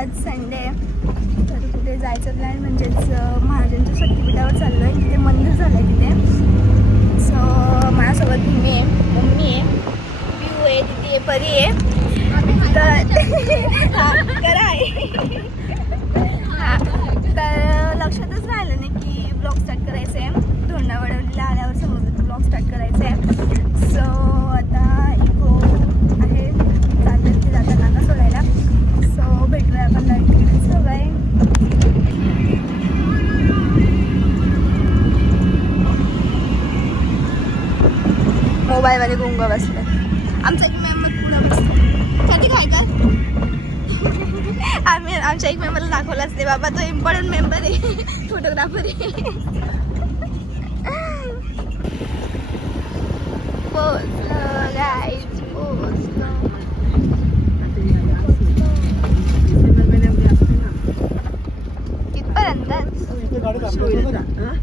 आज संडे आहे. तर कुठे जायचं प्लॅन म्हणजेच महाराजांच्या शक्तिपीठावर चाललो आहे तिथे मंदिर झालं आहे तिथे. सो माझ्यासोबत मी आहे मम्मी आहे पिऊ आहे तिथे परी आहे. तर करा आहे. तर लक्षातच राहा. मोबाईलमध्ये गुंग बसले. आमचा एक मेंबर पुन्हा बसतो. कधी काय का आम्ही आमच्या एक मेंबरला दाखवलाच नाही बाबा तो इम्पॉर्टंट मेंबर आहे. फोटोग्राफर आहे.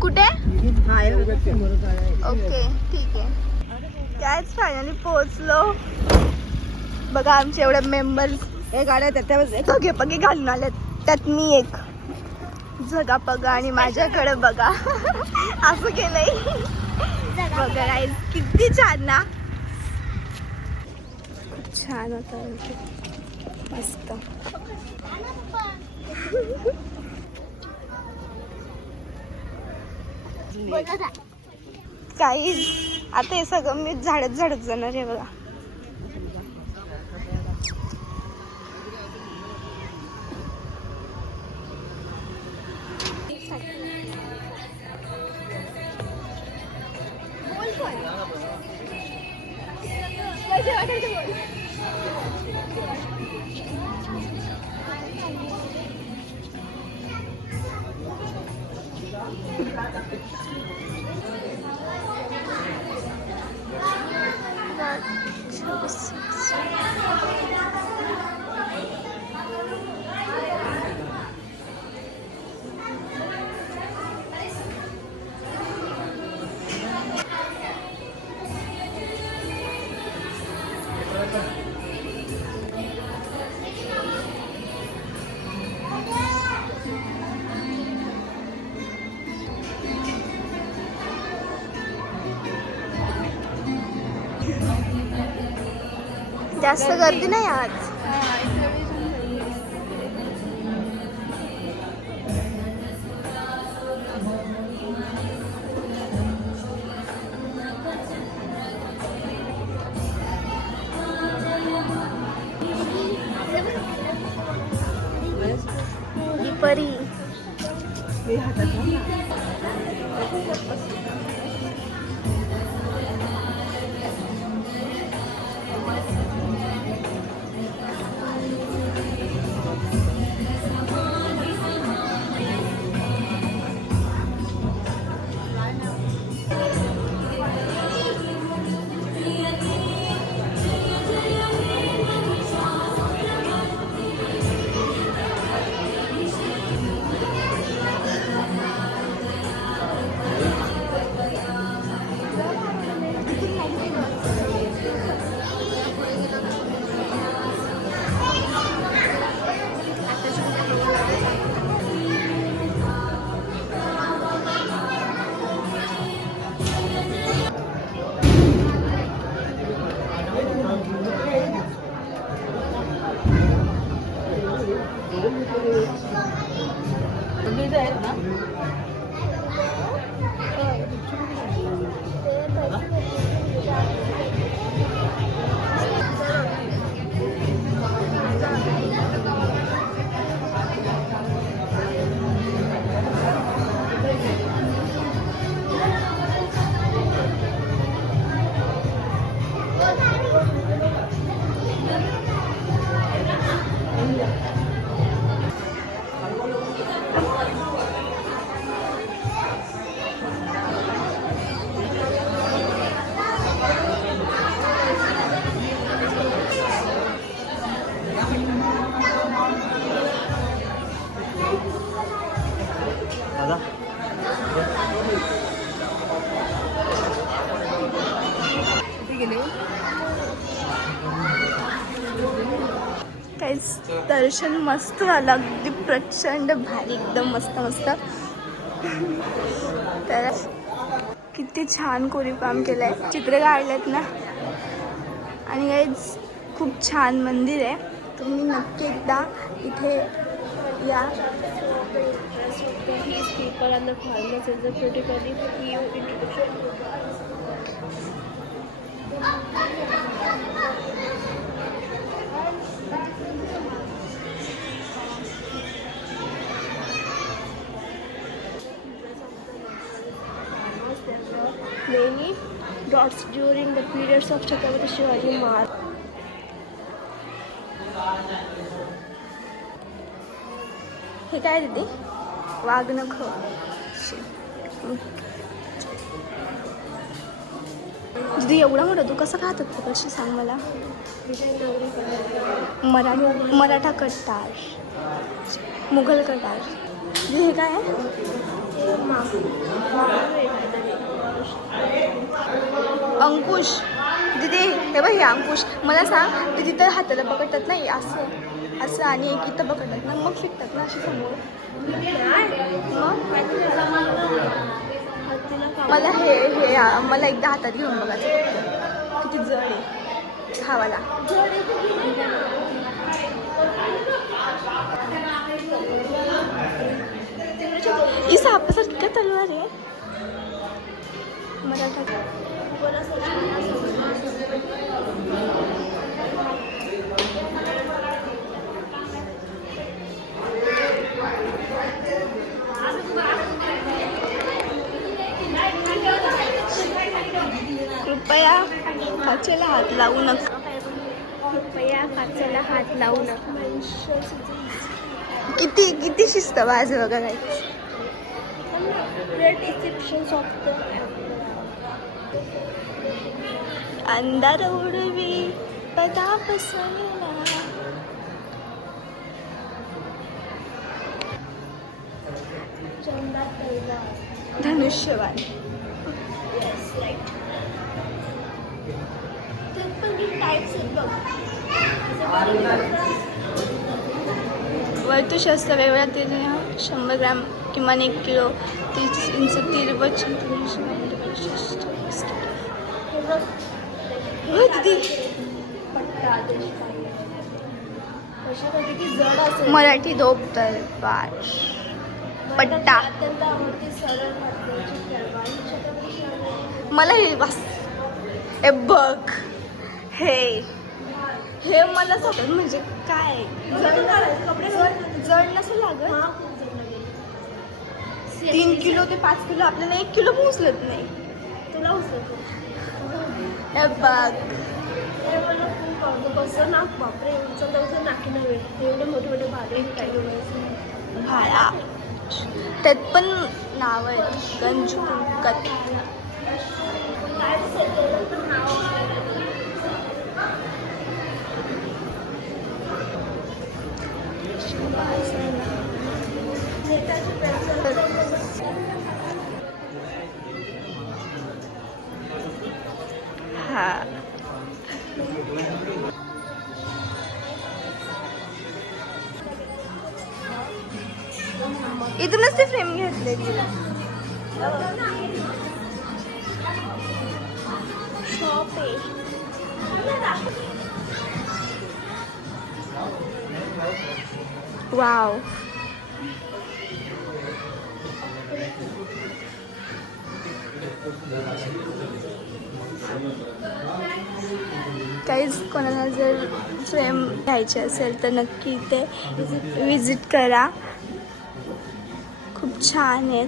कुठे? ओके ठीक आहे. कायच फायनली पोहोचलो. बघा आमचे एवढे मेंबर्स हे गाड्या त्याच्यावर पगे पगे घालून आलेत त्यात मी एक. जगा पगा आणि माझ्याकडे बघा. असं केलंय. बघा किती छान ना. खूप छान होतं मस्त. काही आता हे सगळं मी झाडत झाडत जाणार आहे बघा. para vocês. जास्त गर्दी नाही आज दादा. काहीच दर्शन मस्त झालं. अगदी प्रचंड भारी एकदम मस्त मस्त. तर किती छान कोरीवकाम केलं आहे चित्र काढलेत ना? आणि काहीच खूप छान मंदिर आहे. तुम्ही नक्की एकदा इथे या. These people and the farmers is a critically EU introduction. Many dots during the periods of Chhatrapati Shivaji Maharaj. हे काय तिथे वाघनख दिदी एवढा मोठा? तू कसं खात ते कशी सांग मला? मराठी मरा मराठा कट्टार. मुघल कटार दिदी हे काय अंकुश. दिदी हे बघ हे अंकुश. मला सांग ते तिथं हाताला पकडतात नाही असं. असं आणि एक इथं पकडतात ना मग शिकतात ना अशी समोर. मग मला हे हे मला एकदा हातात घेऊन बघायचं किती जड आहे. खावाला. ही सापासारखी काय तलवार आहे? मला कृपया काचेला हात लावू नका. कृपया काचाला हात लावू नका. किती किती शिस्त of the अंधार उडवी पदा पसरला धनुष्यवान. Yes, right. त्यात पण किती टाईप्स आहेत बघ वर्तुशास्त्र वेगळ्या तेने शंभर ग्रॅम किमान एक किलो तीस इंच तीर हे पट्टा मराठी दोप तलवार पट्टा. मला हे बघ. हे. हे मला सांगत म्हणजे काय? कपडे जड नसेल लागत? हा तीन किलो ते पाच किलो आपल्याला एक किलो पोहोचलत नाही. तुला उचलतो. आवडतं. कसं नाक बापरे उचलता उचल नाकी नव्हे. एवढे मोठे मोठे काय भाडा त्यात पण नाव आहेत. गंजू कत हा. इथूनच ते फ्रेम घेतलेली वाव काहीच कोणाला जर फ्रेम घ्यायची असेल तर नक्की ते विजिट करा. खूप छान आहेत.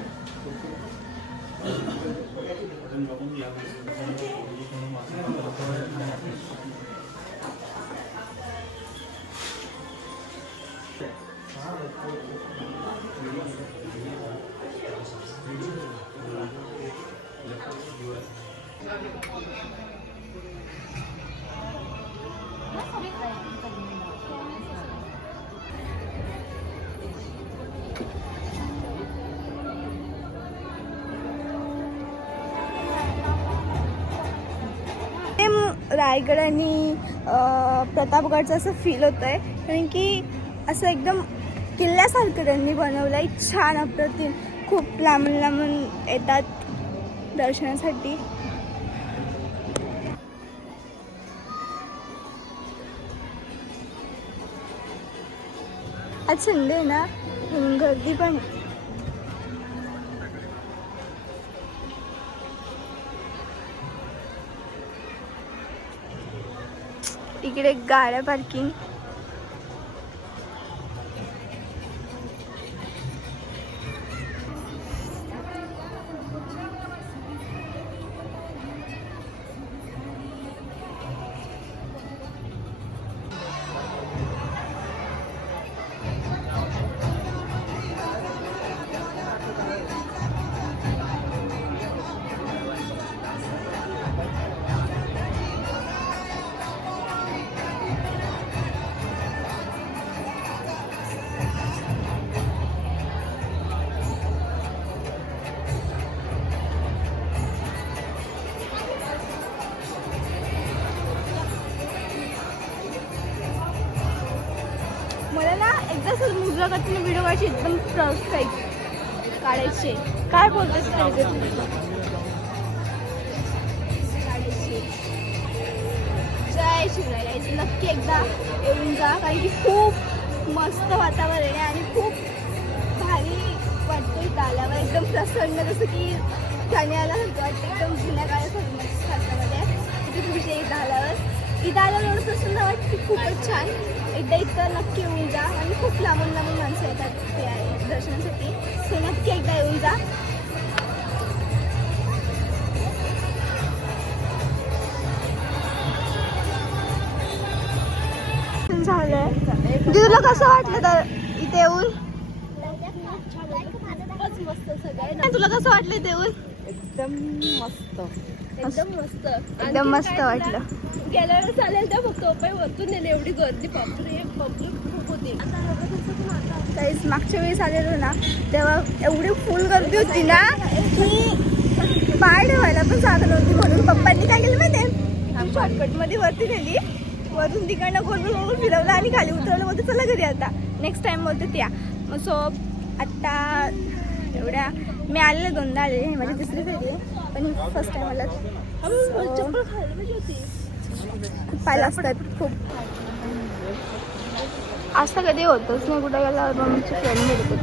रायगड आणि प्रतापगडचं असं फील होतं आहे कारण की असं एकदम किल्ल्यासारखं त्यांनी बनवलं आहे छान अप्रतिम. खूप लांबून लांबून येतात दर्शनासाठी. आज संडे आहे ना गर्दी पण इकडे गाड्या पार्किंग ना एकदा असं मुजरा व्हिडिओ काढायची एकदम परफेक्ट काढायचे. काय बोलतेस काढायचे. जय शिवराय. नक्की एकदा येऊन जा. कारण की खूप मस्त वातावरण आहे आणि खूप भारी वाटते इथं आल्यावर. एकदम प्रसन्न जसं की ठाण्याला वाटतं एकदम जुन्या काळात किती तिथे आहे इथं आल्यावर. इथं आल्यावर एवढं प्रसन्न वाटतं खूपच छान. एकदा इथं नक्की येऊन जा. आणि खूप लांबून लांबून माणसं येतात ते आहे दर्शनासाठी. सो नक्की एकदा येऊन जा. झालंय. तुला कसं वाटलं तर इथे येऊन? तुला कसं वाटलं इथे येऊन? एकदम मस्त. एकदम मस्त. एकदम मस्त वाटलं. गेल्यावर चालेल त्या फक्त पप्पा वरतून नेले एवढी गर्दी. बापरे पब्लिक खूप होती. काहीच मागच्या वेळेस आलेलो ना तेव्हा एवढी फुल गर्दी होती ना की पाय ठेवायला पण जागा नव्हती. म्हणून पप्पांनी काय केलं माहिती शॉर्टकटमध्ये वरती नेली. वरून तिकडनं गोल गोल गोल फिरवलं आणि खाली उतरवलं. बोलते चला घरी आता. नेक्स्ट टाइम बोलते त्या मग सो आत्ता एवढ्या मी आलेले दोनदा आले हे माझी तिसरी फेरी पण पण फर्स्ट टाइम आला खूप पाहिलं असतात खूप. असं कधी होतच नाही कुठं गेल्यावर मम्मीचे फ्रेंड भेटत.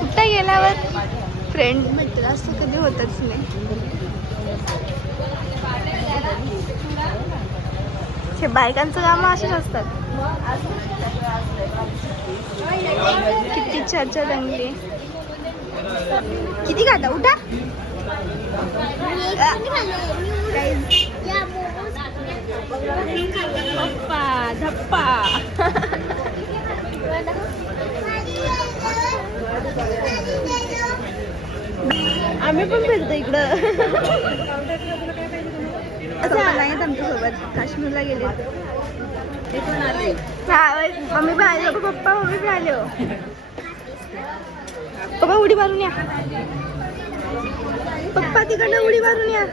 कुठं गेल्यावर फ्रेंड भेटते असं कधी होतच नाही. हे बायकांचं कामं असेच असतात. किती चर्चा रंगली. किती खाता? उठा. पप्पा धप्पा आम्ही पण फिरतो इकडं. असं नाही आमच्यासोबत. काश्मीरला गेले हा मम्मी पण आले. पप्पा मम्मी पण आले हो. पप्पा उडी मारून या. पप्पा तिकडनं उडी मारून या.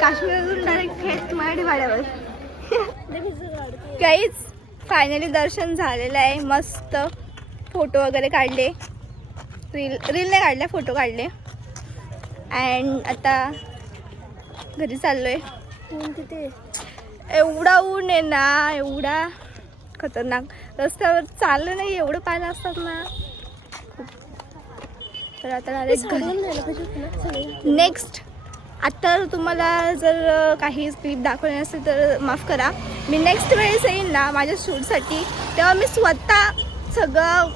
काश्मीरातून डायरेक्ट थेट मराठी भाड्यावर काहीच फायनली दर्शन झालेलं आहे. मस्त फोटो वगैरे काढले. रील रील नाही काढल्या फोटो काढले. अँड आता घरी चाललोय. ऊन तिथे? एवढा ऊन आहे ना एवढा खतरनाक. रस्त्यावर चाललं नाही एवढं पाहिलं असतात ना. तर आता डायरेक्ट नेक्स्ट आता तुम्हाला जर काही क्लिप दाखवले नसेल तर माफ करा. मी नेक्स्ट वेळेस येईन ना माझ्या शूटसाठी तेव्हा मी स्वतः सगळं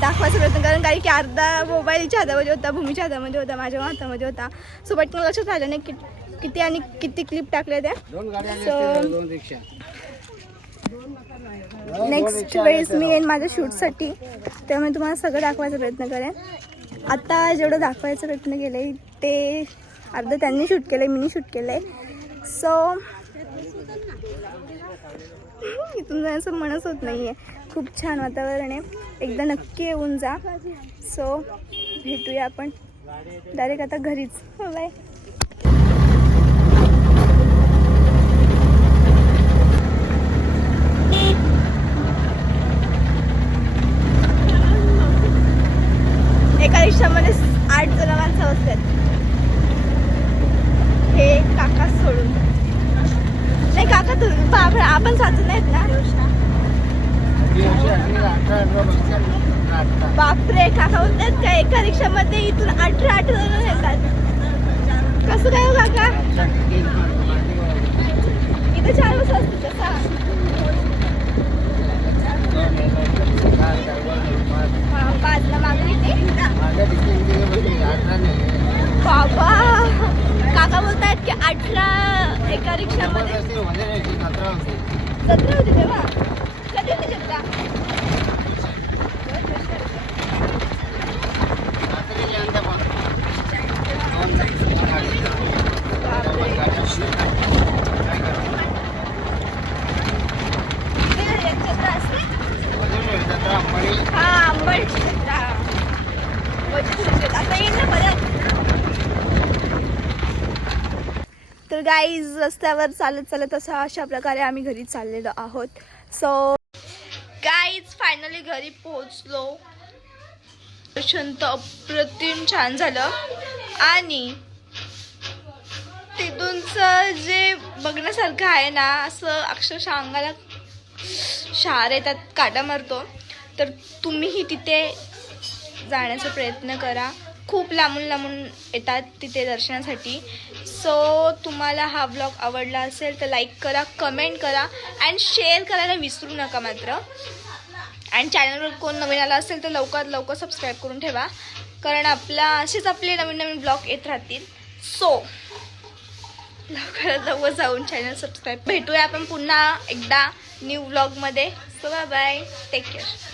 दाखवायचा प्रयत्न करेन. कारण की अर्धा मोबाईलच्या हातामध्ये होता भूमीच्या हातामध्ये होता माझ्या हातामध्ये होता. सो पटकन लक्षात राहिलं नाही कि किती आणि किती क्लिप टाकल्या त्या रिक्षा. नेक्स्ट वेळेस मी येईन माझ्या शूटसाठी तेव्हा मी तुम्हाला सगळं दाखवायचा प्रयत्न करेन. आता जेवढं दाखवायचा प्रयत्न केलं आहे ते अर्धं त्यांनी शूट केलं आहे मीनी शूट केलं आहे सो इथून जाण्याचं मनच होत नाही आहे खूप छान वातावरण आहे. एकदा नक्की येऊन जा. सो भेटूया आपण. डायरेक्ट आता घरीच. बाय आपण साचत नाहीत ना बापरे काका बोलतात का एका रिक्षामध्ये इथून अठरा अठरा जण येतात कसं काय हो काका इथे चार वाजता असते तसा हा पाचला मागणी ते बाबा काका बोलतायत की अठरा एका रिक्षामध्ये जत्रा होती तेव्हा कधी होती जत्रा किती एक जत्रा असते हा अंबडची जत्रा वचीची जत्रा. आता येईल ना परत तर गाईज रस्त्यावर चालत चालत असं अशा प्रकारे आम्ही घरी चाललेलो आहोत. सो गाईज फायनली घरी पोहोचलो. दर्शन तर अप्रतिम छान झालं. आणि तिथूनचं जे बघण्यासारखं आहे ना असं अक्षरशः अंगाला शार येतात काटा मारतो. तर तुम्हीही तिथे जाण्याचा प्रयत्न करा. खूप लांबून लांबून येतात तिथे दर्शनासाठी. सो तुम्हाला हा ब्लॉग आवडला असेल तर लाईक करा कमेंट करा अँड शेअर करायला विसरू नका मात्र. आणि चॅनलवर कोण नवीन आला असेल तर लवकरात लवकर सबस्क्राईब करून ठेवा. कारण आपला असेच आपले नवीन नवीन ब्लॉग येत राहतील. सो लवकरात लवकर जाऊन चॅनल सबस्क्राईब भेटूया आपण पुन्हा एकदा न्यू ब्लॉगमध्ये so bye bye take care